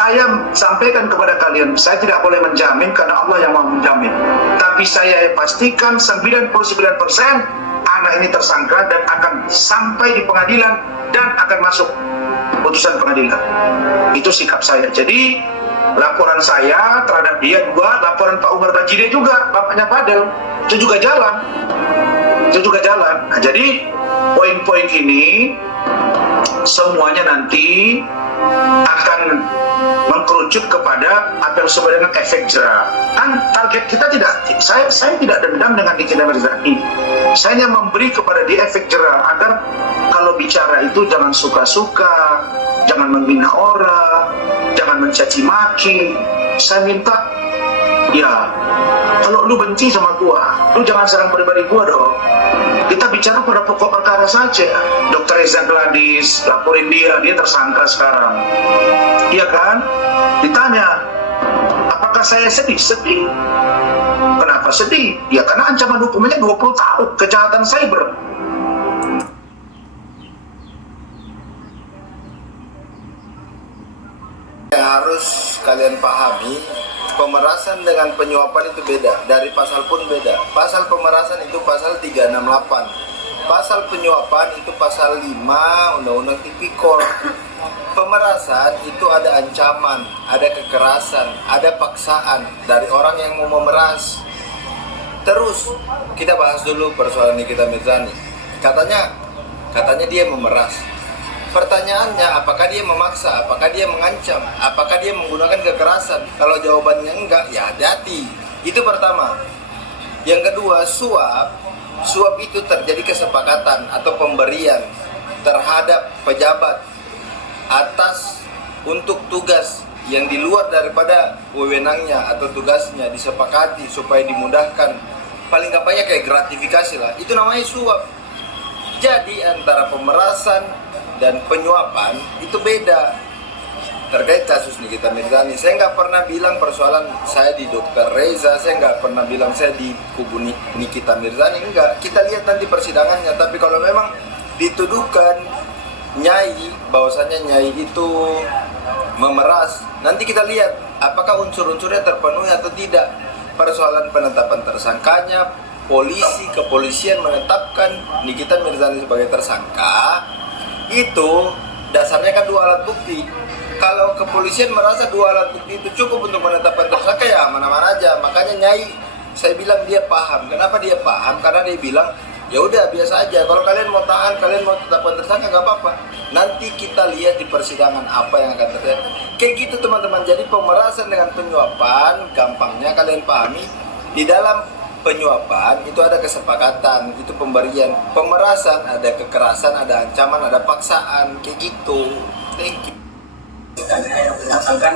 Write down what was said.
saya sampaikan kepada kalian, saya tidak boleh menjamin karena Allah yang mau menjamin. Tapi saya pastikan 99% anak ini tersangka dan akan sampai di pengadilan dan akan masuk putusan pengadilan. Itu sikap saya. Jadi laporan saya terhadap dia dua, laporan Pak Umar Bajide juga, bapaknya Fadel, itu juga jalan. Nah, jadi poin-poin ini semuanya nanti akan mengkerucut kepada apa yang disebut dengan efek jerah. Kan target kita tidak, saya tidak dendam dengan Nikita Mirzani. Saya hanya memberi kepada dia efek jerah agar kalau bicara itu jangan suka-suka, jangan menghina orang, jangan mencaci maki. Saya minta, ya kalau lu benci sama gua, lu jangan serang pribadi gua dong. Kita bicara pada pokok perkara saja. Dr. Reza Gladys, laporin dia tersangka sekarang. Iya kan? Ditanya, apakah saya sedih? Sedih. Kenapa sedih? Ya karena ancaman hukumannya 20 tahun, kejahatan cyber. Yang harus kalian pahami, pemerasan dengan penyuapan itu beda. Dari pasal pun beda. Pasal pemerasan itu pasal 368. Pasal penyuapan itu pasal 5 Undang-Undang Tipikor. Pemerasan itu ada ancaman, ada kekerasan, ada paksaan dari orang yang mau memeras. Terus kita bahas dulu persoalan Nikita Mirzani. Katanya dia memeras. Pertanyaannya, apakah dia memaksa, apakah dia mengancam, apakah dia menggunakan kekerasan? Kalau jawabannya enggak, ya hati-hati. Itu pertama. Yang kedua, suap itu terjadi kesepakatan atau pemberian terhadap pejabat atas untuk tugas yang di luar daripada wewenangnya atau tugasnya, disepakati supaya dimudahkan. Paling gampangnya kayak gratifikasi lah. Itu namanya suap. Jadi antara pemerasan dan penyuapan itu beda. Terkait kasus Nikita Mirzani, saya nggak pernah bilang persoalan saya di Dr. Reza, saya nggak pernah bilang saya di kubu Nikita Mirzani, enggak. Kita lihat nanti persidangannya. Tapi kalau memang dituduhkan Nyai, bahwasannya Nyai itu memeras, nanti kita lihat apakah unsur-unsurnya terpenuhi atau tidak. Persoalan penetapan tersangkanya, kepolisian menetapkan Nikita Mirzani sebagai tersangka, itu dasarnya kan 2 alat bukti. Kalau kepolisian merasa 2 alat bukti itu cukup untuk menetapkan tersangka, ya mana-mana aja. Makanya Nyai, saya bilang dia paham. Kenapa dia paham? Karena dia bilang, ya udah biasa aja. Kalau kalian mau tahan, kalian mau tetapkan tersangka, nggak apa-apa. Nanti kita lihat di persidangan apa yang akan terjadi. Kayak gitu teman-teman. Jadi pemerasan dengan penyuapan, gampangnya kalian pahami, di dalam penyuapan itu ada kesepakatan, itu pemberian. Pemerasan ada kekerasan, ada ancaman, ada paksaan, kayak gitu. Thank you. Yang menyatakan